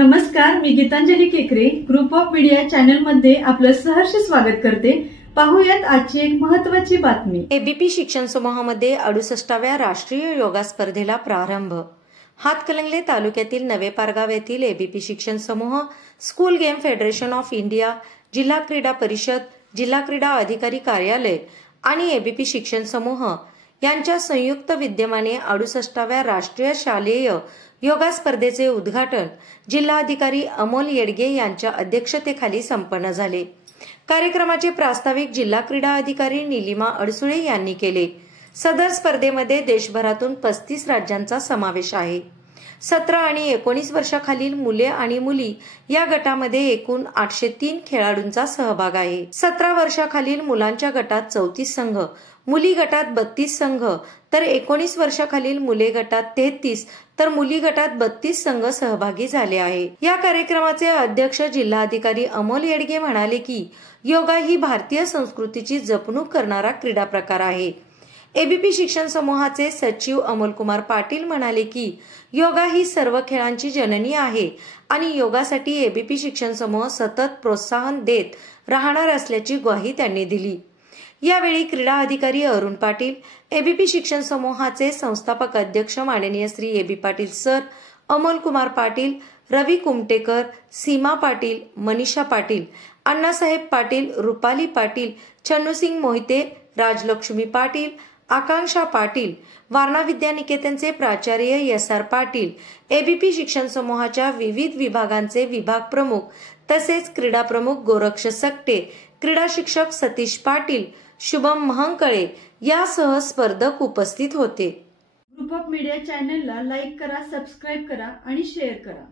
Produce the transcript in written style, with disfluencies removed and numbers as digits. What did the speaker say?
नमस्कार, मी गीतांजली केकरे group of media channel मध्ये आपलं सहर्ष स्वागत करते। पाहूयात आजची एक महत्त्वाची बातमी। एबीपी शिक्षण समूहामध्ये 68व्या राष्ट्रीय योगा स्पर्धेला प्रारंभ। हातकणंगले तालुक्यातील नवे पारगाव येथील एबीपी शिक्षण समूह, school game federation of India, जिल्हा क्रीडा परिषद, जिल्हा क्रीडा अधिकारी कार्यालय आणि एबीपी शिक्षण समूह यांच्या संयुक्त विद्यमाने 68व्या राष्ट्रीय शालेय योगा स्पर्धेचे उद्घाटन जिल्हाधिकारी अमोल येडगे यांच्या अध्यक्षतेखाली संपन्न झाले। कार्यक्रमाचे प्रास्ताविक जिल्हा क्रीडा अधिकारी नीलिमा अडसुळे यांनी केले। सदर स्पर्धेमध्ये देशभरातून 35 राज्यांचा समावेश आहे। 17 आणि 19 वर्षाखालील मुले आणि मुली या गटामध्ये एकूण 803 खेळाडूंचा सहभाग आहे। 17 वर्षाखालील मुलांच्या गटात 34 संघ, मुली गटात 32 संघ, तर 19 वर्षाखालील मुले गटात 33 तर मुली गटात 32 संघ सहभागी झाले आहे। या कार्यक्रमाचे अध्यक्ष जिल्हाधिकारी अमोल येडगे म्हणाले की योगा ही भारतीय संस्कृतीची जपणूक करणारा क्रीडा प्रकार आहे। एबीपी शिक्षण समूहाचे सचिव अमोलकुमार पाटील म्हणाले की योगा ही सर्व खेळांची जननी आहे आणि योगासाठी एबीपी शिक्षण समूह सतत प्रोत्साहन देत राहणार असल्याची ग्वाही त्यांनी दिली। यावेळी क्रीडा अधिकारी अरुण पाटील, एबीपी शिक्षण समूहाचे संस्थापक अध्यक्ष माननीय श्री एबी पाटील सर, अमोलकुमार पाटील, रवी कुमटेकर, सीमा पाटील, मनीषा पाटील, अण्णासाहेब पाटील, रुपाली पाटील, चन्नूसिंग मोहिते, राजलक्ष्मी पाटील, आकांक्षा पाटील, वारणा विद्यानिकेतनचे प्राचार्य एस.आर. पाटील, एबीपी शिक्षण समूहाच्या विविध विभागांचे विभाग प्रमुख तसेच क्रीडा प्रमुख गोरक्ष सकटे, क्रीडा शिक्षक सतीश पाटील, शुभम महंकळे यासह स्पर्धक उपस्थित होते। ग्रुप ऑफ मीडिया चॅनलला लाईक करा, सबस्क्राइब करा आणि शेअर करा।